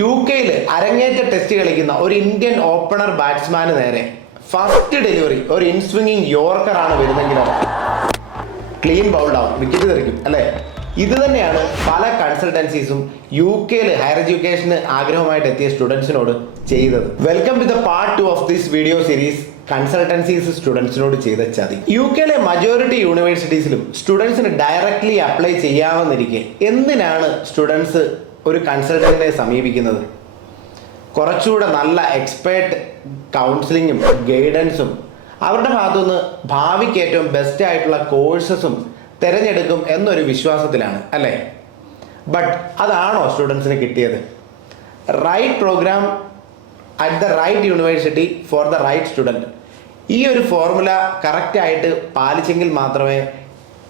U കെയിൽ അരങ്ങേറ്റ test കളിക്കുന്ന ഒരു ഇന്ത്യൻ ഓപ്പണർ ബാറ്റ്സ്മാന് നേരെ ഫസ്റ്റ് ഡെലിവറി ഒരു ഇൻസ്വിംഗിങ് യോർക്കറാണ് വരുന്നെങ്കിലോ ക്ലീൻ ബൗൾഡ് ആവും, വിക്കറ്റ് തെറിക്കും അല്ലേ? ഇത് തന്നെയാണ് പല കൺസൾട്ടൻസീസും യു കെയിൽ ഹയർ എഡ്യൂക്കേഷന് ആഗ്രഹമായിട്ട് എത്തിയ സ്റ്റുഡൻസിനോട് ചെയ്തത്. Welcome to the part 2 of this video series, consultancies സ്റ്റുഡൻസിനോട് ചെയ്ത ചതി. യു കെയിലെ മജോറിറ്റി യൂണിവേഴ്സിറ്റീസിലും സ്റ്റുഡൻസിന് ഡയറക്ട്ലി അപ്ലൈ ചെയ്യാമെന്നിരിക്കെ എന്തിനാണ് സ്റ്റുഡൻസ് ഒരു കൺസൾട്ടന്റിനെ സമീപിക്കുന്നത്? കുറച്ചുകൂടെ നല്ല എക്സ്പേർട്ട് കൗൺസിലിങ്ങും ഗൈഡൻസും അവരുടെ ഭാഗത്തുനിന്ന് ഭാവിക്ക് ഏറ്റവും ബെസ്റ്റ് ആയിട്ടുള്ള കോഴ്സസും തിരഞ്ഞെടുക്കും എന്നൊരു വിശ്വാസത്തിലാണ് അല്ലേ? ബട്ട് അതാണോ സ്റ്റുഡൻസിന് കിട്ടിയത്? Right program at the right university for the right student, ഈ ഒരു ഫോർമുല കറക്റ്റായിട്ട് പാലിച്ചെങ്കിൽ മാത്രമേ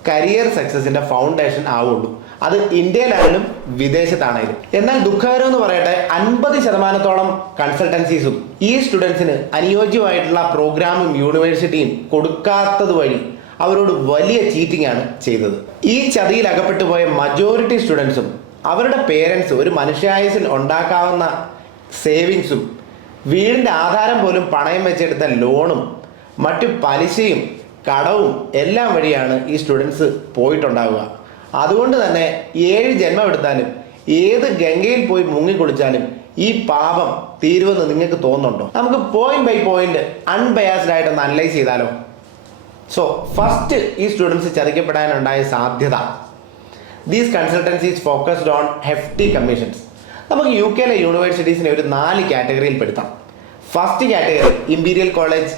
കരിയർ സക്സസിൻ്റെ ഫൗണ്ടേഷൻ ആവുള്ളൂ. അത് ഇന്ത്യയിലാണെങ്കിലും വിദേശത്താണെങ്കിലും. എന്നാൽ ദുഃഖകരം എന്ന് പറയട്ടെ, 50% കൺസൾട്ടൻസീസും ഈ സ്റ്റുഡൻസിന് അനുയോജ്യമായിട്ടുള്ള പ്രോഗ്രാമും യൂണിവേഴ്സിറ്റിയും കൊടുക്കാത്തത് വഴി അവരോട് വലിയ ചീറ്റിംഗ് ആണ് ചെയ്തത്. ഈ ചതിയിൽ അകപ്പെട്ടു പോയ മജോറിറ്റി സ്റ്റുഡൻസും അവരുടെ പേരൻസ് ഒരു മനുഷ്യായുസിൽ ഉണ്ടാക്കാവുന്ന സേവിങ്സും വീടിൻ്റെ ആധാരം പോലും പണയം വെച്ചെടുത്ത ലോണും മറ്റു പലിശയും കടവും എല്ലാം വഴിയാണ് ഈ സ്റ്റുഡൻസ് പോയിട്ടുണ്ടാവുക. അതുകൊണ്ട് തന്നെ 7 ജന്മം എടുത്താലും ഏത് ഗംഗയിൽ പോയി മുങ്ങിക്കുളിച്ചാലും ഈ പാപം തീരുമെന്ന് നിങ്ങൾക്ക് തോന്നുന്നുണ്ടോ? നമുക്ക് പോയിന്റ് ബൈ പോയിന്റ് അൺബയാസ്ഡ് ആയിട്ടൊന്ന് അനലൈസ് ചെയ്താലോ? സോ ഫസ്റ്റ്, ഈ സ്റ്റുഡൻസ് ചതിക്കപ്പെടാനുണ്ടായ സാധ്യത, these consultancies focused on hefty commissions. നമുക്ക് യു കെയിലെ യൂണിവേഴ്സിറ്റീസിനെ ഒരു 4 കാറ്റഗറിയിൽ പെടുത്താം. First category Imperial College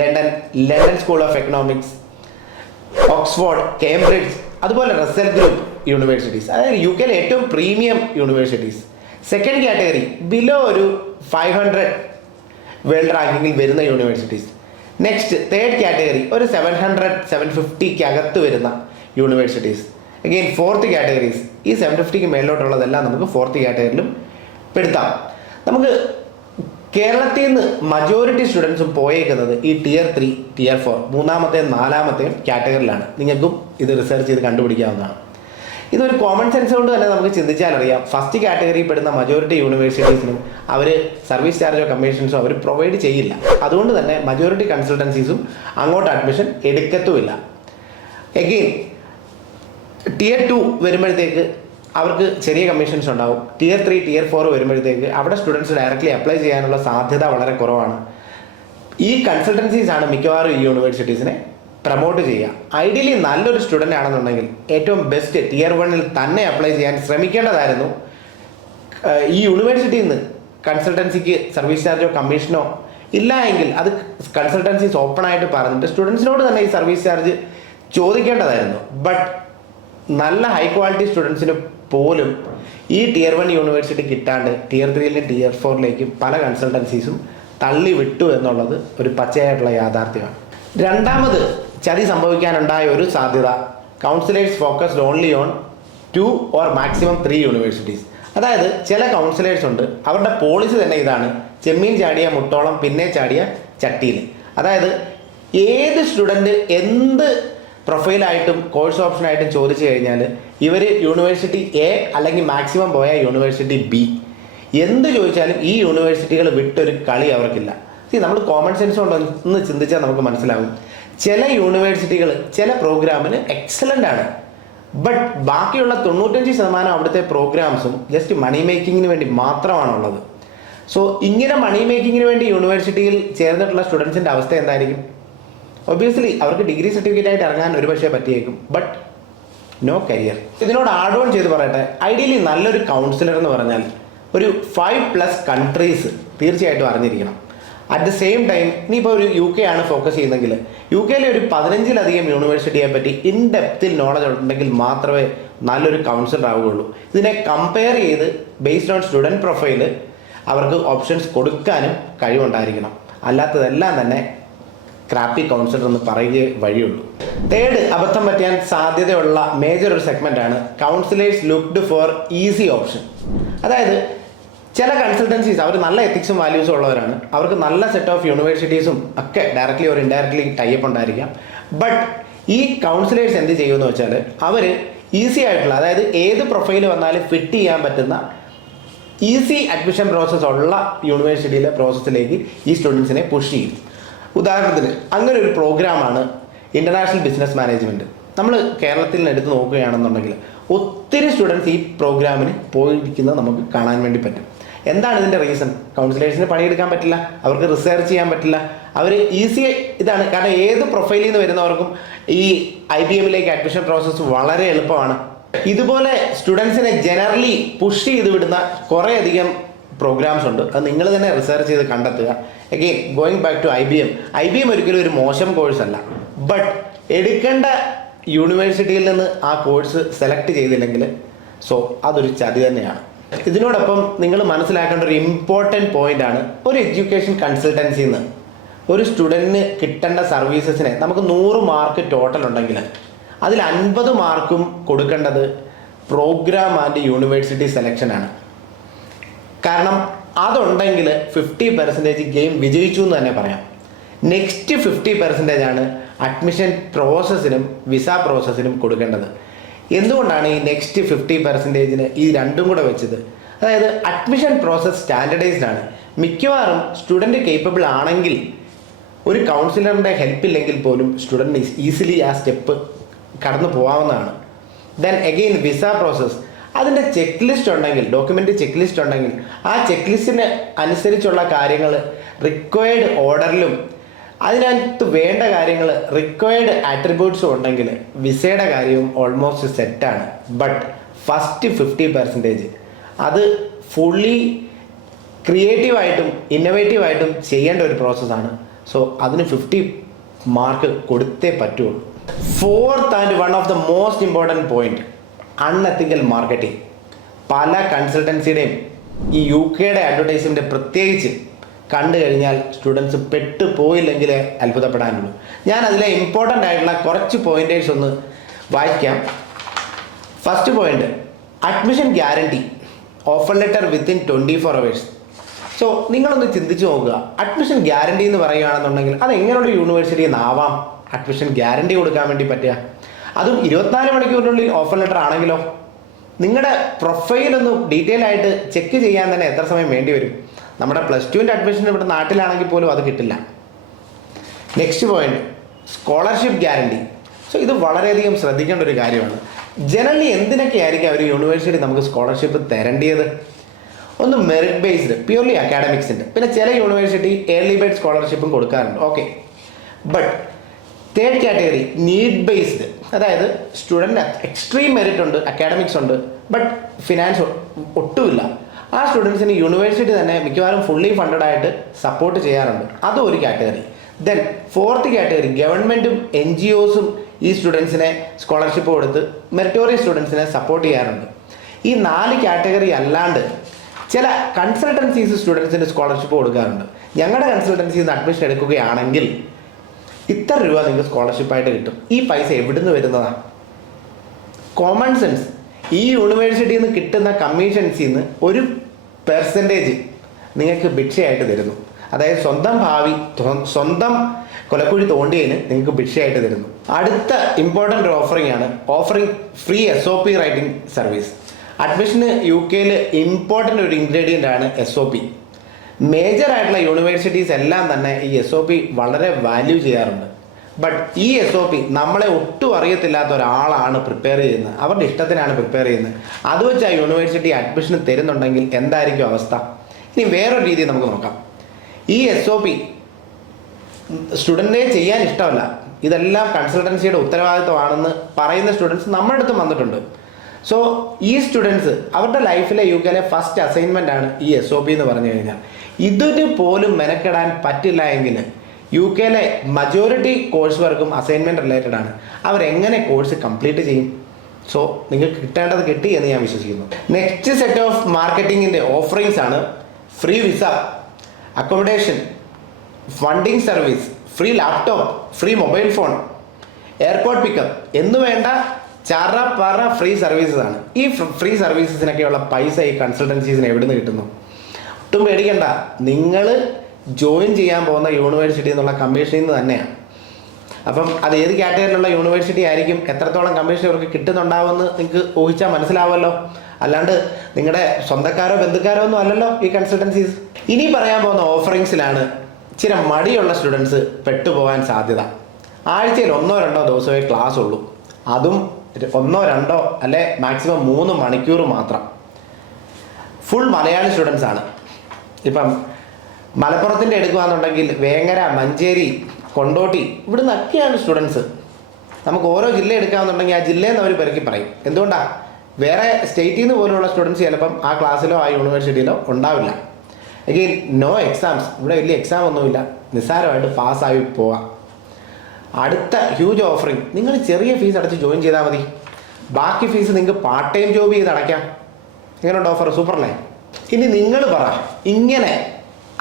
London, London School of Economics, Oxford, Cambridge, അതുപോലെ റസൽ ഗ്രൂപ്പ് യൂണിവേഴ്സിറ്റീസ്, അതായത് യു കെയിലെ ഏറ്റവും premium universities. Second category below ഒരു 500 വേൾഡ് റാങ്കിങ്ങിൽ വരുന്ന യൂണിവേഴ്സിറ്റീസ്. നെക്സ്റ്റ് തേർഡ് കാറ്റഗറി ഒരു 700-750 അകത്ത് വരുന്ന യൂണിവേഴ്സിറ്റീസ്. അഗെയിൻ ഫോർത്ത് കാറ്റഗറീസ്, ഈ 750 മേലോട്ടുള്ളതെല്ലാം നമുക്ക് ഫോർത്ത് കാറ്റഗറിയിലും പെടുത്താം. നമുക്ക് കേരളത്തിൽ നിന്ന് മജോറിറ്റി സ്റ്റുഡൻസും പോയേക്കുന്നത് ഈ Tier 3, Tier 4, മൂന്നാമത്തെയും നാലാമത്തെയും കാറ്റഗറിയിലാണ്. നിങ്ങൾക്കും ഇത് റിസർച്ച് ചെയ്ത് കണ്ടുപിടിക്കാവുന്നതാണ്. ഇതൊരു കോമൺ സെൻസ് കൊണ്ട് തന്നെ നമുക്ക് ചിന്തിച്ചാൽ അറിയാം, ഫസ്റ്റ് കാറ്റഗറിയിൽ പെടുന്ന മജോറിറ്റി യൂണിവേഴ്സിറ്റീസിനും അവർ സർവീസ് ചാർജോ കമ്മീഷൻസോ അവർ പ്രൊവൈഡ് ചെയ്യില്ല. അതുകൊണ്ട് തന്നെ മജോറിറ്റി കൺസൾട്ടൻസീസും അങ്ങോട്ട് അഡ്മിഷൻ എടുക്കത്തുമില്ല. എഗെയിൻ Tier 2 വരുമ്പോഴത്തേക്ക് അവർക്ക് ചെറിയ കമ്മീഷൻസ് ഉണ്ടാവും. Tier 3, Tier 4 വരുമ്പോഴത്തേക്ക് അവിടെ സ്റ്റുഡൻസ് ഡയറക്റ്റ്ലി അപ്ലൈ ചെയ്യാനുള്ള സാധ്യത വളരെ കുറവാണ്. ഈ കൺസൾട്ടൻസീസ് ആണ് മിക്കവാറും ഈ യൂണിവേഴ്സിറ്റീസിനെ പ്രൊമോട്ട് ചെയ്യുക. ഐഡിയലി നല്ലൊരു സ്റ്റുഡൻ്റ് ആണെന്നുണ്ടെങ്കിൽ ഏറ്റവും ബെസ്റ്റ് Tier 1 തന്നെ അപ്ലൈ ചെയ്യാൻ ശ്രമിക്കേണ്ടതായിരുന്നു. ഈ യൂണിവേഴ്സിറ്റിയിൽ നിന്ന് കൺസൾട്ടൻസിക്ക് സർവീസ് ചാർജോ കമ്മീഷനോ ഇല്ല എങ്കിൽ അത് കൺസൾട്ടൻസീസ് ഓപ്പണായിട്ട് പറഞ്ഞിട്ട് സ്റ്റുഡൻസിനോട് തന്നെ ഈ സർവീസ് ചാർജ് ചോദിക്കേണ്ടതായിരുന്നു. ബട്ട് നല്ല ഹൈ ക്വാളിറ്റി സ്റ്റുഡൻസിന് പോലും ഈ Tier 1 യൂണിവേഴ്സിറ്റി കിട്ടാണ്ട് Tier 3യിലും Tier 4ലേക്കും പല കൺസൾട്ടൻസീസും തള്ളി വിട്ടു എന്നുള്ളത് ഒരു പച്ചയായിട്ടുള്ള യാഥാർത്ഥ്യമാണ്. രണ്ടാമത് ചതി സംഭവിക്കാനുണ്ടായ ഒരു സാധ്യത, counsellors focused only on 2 or maximum 3 universities. അതായത് ചില കൗൺസിലേഴ്സ് ഉണ്ട്, അവരുടെ പോളിസി തന്നെ ഇതാണ്, ചെമ്മീൻ ചാടിയ മുട്ടോളം പിന്നെ ചാടിയ ചട്ടിയിൽ. അതായത് ഏത് സ്റ്റുഡൻറ്റ് എന്ത് പ്രൊഫൈലായിട്ടും കോഴ്സ് ഓപ്ഷനായിട്ടും ചോദിച്ചു കഴിഞ്ഞാൽ ഇവർ യൂണിവേഴ്സിറ്റി A അല്ലെങ്കിൽ മാക്സിമം പോയ യൂണിവേഴ്സിറ്റി B എന്ത് ചോദിച്ചാലും ഈ യൂണിവേഴ്സിറ്റികൾ വിട്ടൊരു കളി അവർക്കില്ല. നമ്മൾ കോമൺ സെൻസ് കൊണ്ട് ഒന്ന് ചിന്തിച്ചാൽ നമുക്ക് മനസ്സിലാവും, ചില യൂണിവേഴ്സിറ്റികൾ ചില പ്രോഗ്രാമിന് എക്സലൻ്റ് ആണ്, ബട്ട് ബാക്കിയുള്ള 95% അവിടുത്തെ പ്രോഗ്രാംസും ജസ്റ്റ് മണി മേക്കിങ്ങിന് വേണ്ടി മാത്രമാണുള്ളത്. സോ ഇങ്ങനെ മണി മേക്കിങ്ങിന് വേണ്ടി യൂണിവേഴ്സിറ്റിയിൽ ചേർന്നിട്ടുള്ള സ്റ്റുഡൻസിൻ്റെ അവസ്ഥ എന്തായിരിക്കും? ഒബ്വിയസ്ലി അവർക്ക് ഡിഗ്രി സർട്ടിഫിക്കറ്റ് ആയിട്ട് ഇറങ്ങാൻ ഒരു പക്ഷേ പറ്റിയേക്കും, ബട്ട് നോ കരിയർ. ഇതിനോട് ആഡ് ഓൺ ചെയ്ത് പറയട്ടെ, ഐഡിയലി നല്ലൊരു കൗൺസിലർ എന്ന് പറഞ്ഞാൽ ഒരു 5+ കൺട്രീസ് തീർച്ചയായിട്ടും അറിഞ്ഞിരിക്കണം. അറ്റ് ദ സെയിം ടൈം ഇനിയിപ്പോൾ ഒരു യു കെ ആണ് ഫോക്കസ് ചെയ്യുന്നതെങ്കിൽ യു കെയിലെ ഒരു 15-ലധികം യൂണിവേഴ്സിറ്റിയെ പറ്റി ഇൻ ഡെപ്തിൽ നോളജ് ഉണ്ടെങ്കിൽ മാത്രമേ നല്ലൊരു കൗൺസിലർ ആവുകയുള്ളൂ. ഇതിനെ കമ്പയർ ചെയ്ത് ബേസ്ഡ് ഓൺ സ്റ്റുഡൻറ്റ് പ്രൊഫൈൽ അവർക്ക് ഓപ്ഷൻസ് കൊടുക്കാനും കഴിവുണ്ടായിരിക്കണം. അല്ലാത്തതെല്ലാം തന്നെ ക്രാപ്പി കൗൺസിലർ എന്ന് പറയുകയേ വഴിയുള്ളൂ. തേർഡ്, അബദ്ധം പറ്റാൻ സാധ്യതയുള്ള മേജർ ഒരു സെഗ്മെൻ്റാണ് counsellors looked for easy option. അതായത് ചില കൺസൾട്ടൻസീസ് അവർ നല്ല എത്തിക്സും വാല്യൂസും ഉള്ളവരാണ്, അവർക്ക് നല്ല സെറ്റ് ഓഫ് യൂണിവേഴ്സിറ്റീസും ഒക്കെ ഡയറക്റ്റ്ലി ഓർ ഇൻഡയറക്റ്റ്ലി ടൈപ്പ് ഉണ്ടായിരിക്കാം. ബട്ട് ഈ കൗൺസിലേഴ്സ് എന്ത് ചെയ്യുമെന്ന് വെച്ചാൽ അവർ ഈസി ആയിട്ടുള്ള, അതായത് ഏത് പ്രൊഫൈൽ വന്നാലും ഫിറ്റ് ചെയ്യാൻ പറ്റുന്ന ഈസി അഡ്മിഷൻ പ്രോസസ്സ് ഉള്ള യൂണിവേഴ്സിറ്റിയിലെ പ്രോസസ്സിലേക്ക് ഈ സ്റ്റുഡൻസിനെ പുഷ് ചെയ്യും. ഉദാഹരണത്തിന് അങ്ങനെ ഒരു പ്രോഗ്രാമാണ് ഇൻ്റർനാഷണൽ ബിസിനസ് മാനേജ്മെൻറ്റ്. നമ്മൾ കേരളത്തിൽ നിന്ന് എടുത്ത് നോക്കുകയാണെന്നുണ്ടെങ്കിൽ ഒത്തിരി സ്റ്റുഡൻസ് ഈ പ്രോഗ്രാമിന് പോയിരിക്കുന്നത് നമുക്ക് കാണാൻ വേണ്ടി പറ്റും. എന്താണ് ഇതിൻ്റെ റീസൺ? കൗൺസിലേഴ്സിന് പണിയെടുക്കാൻ പറ്റില്ല, അവർക്ക് റിസർച്ച് ചെയ്യാൻ പറ്റില്ല. അവർ ഈസി ഇതാണ്, കാരണം ഏത് പ്രൊഫൈലിൽ നിന്ന് വരുന്നവർക്കും ഈ IBMലേക്ക് അഡ്മിഷൻ പ്രോസസ്സ് വളരെ എളുപ്പമാണ്. ഇതുപോലെ സ്റ്റുഡൻസിനെ ജനറലി പുഷ് ചെയ്ത് വിടുന്ന കുറേയധികം പ്രോഗ്രാംസ് ഉണ്ട്. അത് നിങ്ങൾ തന്നെ റിസർച്ച് ചെയ്ത് കണ്ടെത്തുക. Again going back to IBM ഒരിക്കലും ഒരു മോശം കോഴ്സല്ല. ബട്ട് എടുക്കേണ്ട യൂണിവേഴ്സിറ്റിയിൽ നിന്ന് ആ കോഴ്സ് സെലക്ട് ചെയ്തില്ലെങ്കിൽ അതൊരു ചതി തന്നെയാണ്. ഇതിനോടൊപ്പം നിങ്ങൾ മനസ്സിലാക്കേണ്ട ഒരു ഇമ്പോർട്ടൻറ്റ് പോയിൻ്റാണ്, ഒരു എഡ്യൂക്കേഷൻ കൺസൾട്ടൻസിയിൽ നിന്ന് ഒരു സ്റ്റുഡൻറ്റിന് കിട്ടേണ്ട സർവീസസിനെ നമുക്ക് 100 മാർക്ക് ടോട്ടൽ ഉണ്ടെങ്കിൽ അതിൽ 50 മാർക്കും കൊടുക്കേണ്ടത് പ്രോഗ്രാം ആൻഡ് യൂണിവേഴ്സിറ്റി സെലക്ഷനാണ്. കാരണം അതുണ്ടെങ്കിൽ 50% ഗെയിം വിജയിച്ചു എന്ന് തന്നെ പറയാം. നെക്സ്റ്റ് 50% ആണ് അഡ്മിഷൻ പ്രോസസ്സിനും വിസ പ്രോസസ്സിനും കൊടുക്കേണ്ടത്. എന്തുകൊണ്ടാണ് ഈ നെക്സ്റ്റ് 50%ന് ഈ രണ്ടും കൂടെ വെച്ചത്? അതായത് അഡ്മിഷൻ പ്രോസസ്സ് സ്റ്റാൻഡർഡൈസ്ഡ് ആണ്. മിക്കവാറും സ്റ്റുഡൻറ്റ് കേപ്പബിൾ ആണെങ്കിൽ ഒരു കൗൺസിലറിൻ്റെ ഹെൽപ്പ് ഇല്ലെങ്കിൽ പോലും സ്റ്റുഡൻറ്റ് ഈസിലി ആ സ്റ്റെപ്പ് കടന്നു പോകാവുന്നതാണ്. ദെൻ അഗെയിൻ വിസ പ്രോസസ്സ്, അതിൻ്റെ ചെക്ക് ലിസ്റ്റ് ഉണ്ടെങ്കിൽ, ഡോക്യുമെൻ്റ് ചെക്ക് ലിസ്റ്റ് ഉണ്ടെങ്കിൽ ആ ചെക്ക് ലിസ്റ്റിന് അനുസരിച്ചുള്ള കാര്യങ്ങൾ റിക്വയർഡ് ഓർഡറിലും അതിനകത്ത് വേണ്ട കാര്യങ്ങൾ റിക്വയർഡ് ആട്രിബ്യൂട്ട്സും ഉണ്ടെങ്കിൽ വിസയുടെ കാര്യവും ഓൾമോസ്റ്റ് സെറ്റാണ്. ബട്ട് ഫസ്റ്റ് 50% അത് ഫുള്ളി ക്രിയേറ്റീവായിട്ടും ഇന്നോവേറ്റീവായിട്ടും ചെയ്യേണ്ട ഒരു പ്രോസസ്സാണ്. അതിന് 50 മാർക്ക് കൊടുത്തേ പറ്റുള്ളൂ. Fourth and one of the most important point, unethical marketing. പല കൺസൾട്ടൻസിയുടെയും ഈ UK അഡ്വർടൈസ്മെൻറ്റ് പ്രത്യേകിച്ച് കണ്ടു കഴിഞ്ഞാൽ സ്റ്റുഡൻസ് പെട്ടുപോയില്ലെങ്കിലേ അത്ഭുതപ്പെടാനുള്ളൂ. ഞാൻ അതിലെ ഇമ്പോർട്ടൻ്റ് ആയിട്ടുള്ള കുറച്ച് പോയിന്റേഴ്സ് ഒന്ന് വായിക്കാം. First point, admission guarantee, offer letter within 24 hours. നിങ്ങളൊന്ന് ചിന്തിച്ച് നോക്കുക, അഡ്മിഷൻ ഗ്യാരണ്ടി എന്ന് പറയുകയാണെന്നുണ്ടെങ്കിൽ അത് എങ്ങനെയുള്ള യൂണിവേഴ്സിറ്റിയിൽ നിന്നാവാം അഡ്മിഷൻ ഗ്യാരണ്ടി കൊടുക്കാൻ വേണ്ടി പറ്റുക? അതും 24 മണിക്കൂറിനുള്ളിൽ ഓഫർ ലെറ്റർ ആണെങ്കിലോ? നിങ്ങളുടെ പ്രൊഫൈലൊന്ന് ഡീറ്റെയിൽ ആയിട്ട് ചെക്ക് ചെയ്യാൻ തന്നെ എത്ര സമയം വേണ്ടി വരും? നമ്മുടെ +2ൻ്റെ അഡ്മിഷൻ ഇവിടെ നാട്ടിലാണെങ്കിൽ പോലും അത് കിട്ടില്ല. Next point, scholarship guarantee. ഇത് വളരെയധികം ശ്രദ്ധിക്കേണ്ട ഒരു കാര്യമാണ്. ജനറലി എന്തിനൊക്കെ ആയിരിക്കും ഒരു യൂണിവേഴ്സിറ്റി നമുക്ക് സ്കോളർഷിപ്പ് തരേണ്ടത്? ഒന്ന് മെറിറ്റ് ബേസ്ഡ്, പ്യൂർലി അക്കാഡമിക്സിൻ്റെ. പിന്നെ ചില യൂണിവേഴ്സിറ്റി ഏർലി ബേർഡ് സ്കോളർഷിപ്പും കൊടുക്കാറുണ്ട്. Okay, but third category need based, അതായത് സ്റ്റുഡൻറ്റ് എക്സ്ട്രീം മെറിറ്റ് ഉണ്ട്, അക്കാഡമിക്സ് ഉണ്ട്, ബട്ട് ഫിനാൻസ് ഒട്ടുമില്ല. ആ സ്റ്റുഡൻസിന് യൂണിവേഴ്സിറ്റി തന്നെ മിക്കവാറും ഫുള്ളി ഫണ്ടഡ് ആയിട്ട് സപ്പോർട്ട് ചെയ്യാറുണ്ട്. അതും ഒരു കാറ്റഗറി. ദെൻ ഫോർത്ത് കാറ്റഗറി, ഗവൺമെൻറ്റും NGOസും ഈ സ്റ്റുഡൻസിനെ സ്കോളർഷിപ്പ് കൊടുത്ത് മെറിറ്റോറിയസ് സ്റ്റുഡൻസിനെ സപ്പോർട്ട് ചെയ്യാറുണ്ട്. ഈ 4 കാറ്റഗറി അല്ലാണ്ട് ചില കൺസൾട്ടൻസീസ് സ്റ്റുഡൻസിന് സ്കോളർഷിപ്പ് കൊടുക്കാറുണ്ട്. ഞങ്ങളുടെ കൺസൾട്ടൻസിയിൽ നിന്ന് അഡ്മിഷൻ എടുക്കുകയാണെങ്കിൽ ഇത്ര രൂപ നിങ്ങൾക്ക് സ്കോളർഷിപ്പായിട്ട് കിട്ടും. ഈ പൈസ എവിടുന്ന് വരുന്നതാണ്? Common sense. ഈ യൂണിവേഴ്സിറ്റിയിൽ നിന്ന് കിട്ടുന്ന കമ്മീഷൻസിൽ നിന്ന് ഒരു പെർസെൻറ്റേജ് നിങ്ങൾക്ക് ഭിക്ഷയായിട്ട് തരുന്നു. അതായത് സ്വന്തം ഭാവി, സ്വന്തം കൊലക്കുഴി തോണ്ടിയതിന് നിങ്ങൾക്ക് ഭിക്ഷയായിട്ട് തരുന്നു. അടുത്ത ഇമ്പോർട്ടൻ്റ് ഒരു ഓഫറിംഗ് ആണ് offering free SOP writing service. അഡ്മിഷന് UK ഇമ്പോർട്ടൻ്റ് ഒരു ഇൻഗ്രീഡിയൻ്റ് ആണ് SOP. മേജർ ആയിട്ടുള്ള യൂണിവേഴ്സിറ്റീസ് എല്ലാം തന്നെ ഈ SOP വളരെ വാല്യൂ ചെയ്യാറുണ്ട്. ബട്ട് ഈ SOP നമ്മളെ ഒട്ടും അറിയത്തില്ലാത്ത ഒരാളാണ് പ്രിപ്പയർ ചെയ്യുന്നത്, അവരുടെ ഇഷ്ടത്തിനാണ് പ്രിപ്പയർ ചെയ്യുന്നത്. അത് വെച്ച് ആ യൂണിവേഴ്സിറ്റി അഡ്മിഷൻ തരുന്നുണ്ടെങ്കിൽ എന്തായിരിക്കും അവസ്ഥ? ഇനി വേറൊരു രീതി നമുക്ക് നോക്കാം. ഈ SOP സ്റ്റുഡൻറ്റിനെ ചെയ്യാൻ ഇഷ്ടമല്ല, ഇതെല്ലാം കൺസൾട്ടൻസിയുടെ ഉത്തരവാദിത്വമാണെന്ന് പറയുന്ന സ്റ്റുഡൻസ് നമ്മുടെ അടുത്ത് വന്നിട്ടുണ്ട്. ഈ സ്റ്റുഡൻസ് അവരുടെ ലൈഫിലെ UK ഫസ്റ്റ് അസൈൻമെൻ്റ് ആണ് ഈ SOP എന്ന് പറഞ്ഞു കഴിഞ്ഞാൽ. ഇതിന് പോലും മെനക്കെടാൻ പറ്റില്ല എങ്കിൽ UK മജോറിറ്റി കോഴ്സ് വർക്കും അസൈൻമെൻറ്റ് റിലേറ്റഡ് ആണ്. അവരെങ്ങനെ കോഴ്സ് കംപ്ലീറ്റ് ചെയ്യും? നിങ്ങൾക്ക് കിട്ടേണ്ടത് കിട്ടി എന്ന് ഞാൻ വിശ്വസിക്കുന്നു. നെക്സ്റ്റ് സെറ്റ് ഓഫ് മാർക്കറ്റിങ്ങിൻ്റെ ഓഫറിങ്സ് ആണ് free visa, accommodation, funding service, free laptop, free mobile phone, airport pickup എന്ന് വേണ്ട ചറ പറ ഫ്രീ സർവീസസ് ആണ്. ഈ ഫ്രീ സർവീസസിനൊക്കെയുള്ള പൈസ ഈ കൺസൾട്ടൻസീസിന് എവിടെ നിന്ന് കിട്ടുന്നു? ഒട്ടും പേടിക്കണ്ട, നിങ്ങൾ ജോയിൻ ചെയ്യാൻ പോകുന്ന യൂണിവേഴ്സിറ്റി എന്നുള്ള കമ്മീഷനിൽ നിന്ന് തന്നെയാണ്. അപ്പം അത് ഏത് കാറ്റഗറിയിലുള്ള യൂണിവേഴ്സിറ്റി ആയിരിക്കും, എത്രത്തോളം കമ്മീഷൻ അവർക്ക് കിട്ടുന്നുണ്ടാവുമെന്ന് നിങ്ങൾക്ക് ഊഹിച്ചാൽ മനസ്സിലാവുമല്ലോ. അല്ലാണ്ട് നിങ്ങളുടെ സ്വന്തക്കാരോ ബന്ധുക്കാരോ ഒന്നും അല്ലല്ലോ ഈ കൺസൾട്ടൻസീസ്. ഇനി പറയാൻ പോകുന്ന ഓഫറിങ്സിലാണ് ചില മടിയുള്ള സ്റ്റുഡൻസ് പെട്ടുപോകാൻ സാധ്യത. ആഴ്ചയിൽ 1-2 ദിവസമേ ക്ലാസ് ഉള്ളൂ, അതും 1-2 അല്ലെ മാക്സിമം 3 മണിക്കൂർ മാത്രം. ഫുൾ മലയാളി സ്റ്റുഡൻസ് ആണ്. ഇപ്പം മലപ്പുറത്തിൻ്റെ എടുക്കുകയാണെന്നുണ്ടെങ്കിൽ വേങ്ങര, മഞ്ചേരി, കൊണ്ടോട്ടി ഇവിടുന്നൊക്കെയാണ് സ്റ്റുഡൻസ്. നമുക്ക് ഓരോ ജില്ല എടുക്കാമെന്നുണ്ടെങ്കിൽ ആ ജില്ലയിൽ നിന്ന് അവർ പെരുക്കി പറയും. എന്തുകൊണ്ടാണ്? വേറെ സ്റ്റേറ്റിൽ നിന്ന് പോലുള്ള സ്റ്റുഡൻസ് ചിലപ്പം ആ ക്ലാസ്സിലോ ആ യൂണിവേഴ്സിറ്റിയിലോ ഉണ്ടാവില്ല. എഗെയിൻ നോ എക്സാംസ്, ഇവിടെ വലിയ എക്സാം ഒന്നുമില്ല, നിസ്സാരമായിട്ട് പാസ്സായി പോവാം. അടുത്ത ഹ്യൂജ് ഓഫറിങ്, നിങ്ങൾ ചെറിയ ഫീസ് അടച്ച് ജോയിൻ ചെയ്താൽ മതി, ബാക്കി ഫീസ് നിങ്ങൾക്ക് പാർട്ട് ടൈം ജോബ് ചെയ്ത് അടയ്ക്കാം. എങ്ങനെയുണ്ട് ഓഫർ? സൂപ്പറല്ലേ? ഇനി നിങ്ങൾ പറ, ഇങ്ങനെ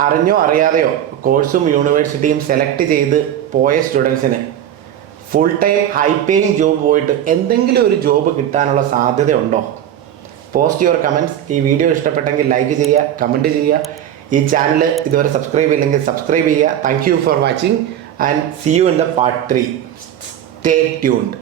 അറിഞ്ഞോ അറിയാതെയോ കോഴ്സും യൂണിവേഴ്സിറ്റിയും സെലക്ട് ചെയ്ത് പോയ സ്റ്റുഡൻസിന് full time high paying job പോയിട്ട് എന്തെങ്കിലും ഒരു ജോബ് കിട്ടാനുള്ള സാധ്യതയുണ്ടോ? Post your comments. ഈ വീഡിയോ ഇഷ്ടപ്പെട്ടെങ്കിൽ ലൈക്ക് ചെയ്യുക, കമൻറ്റ് ചെയ്യുക. ഈ ചാനൽ ഇതുവരെ സബ്സ്ക്രൈബ് ചെയ്യില്ലെങ്കിൽ സബ്സ്ക്രൈബ് ചെയ്യുക. Thank you for watching and see you in the part 3. Stay tuned.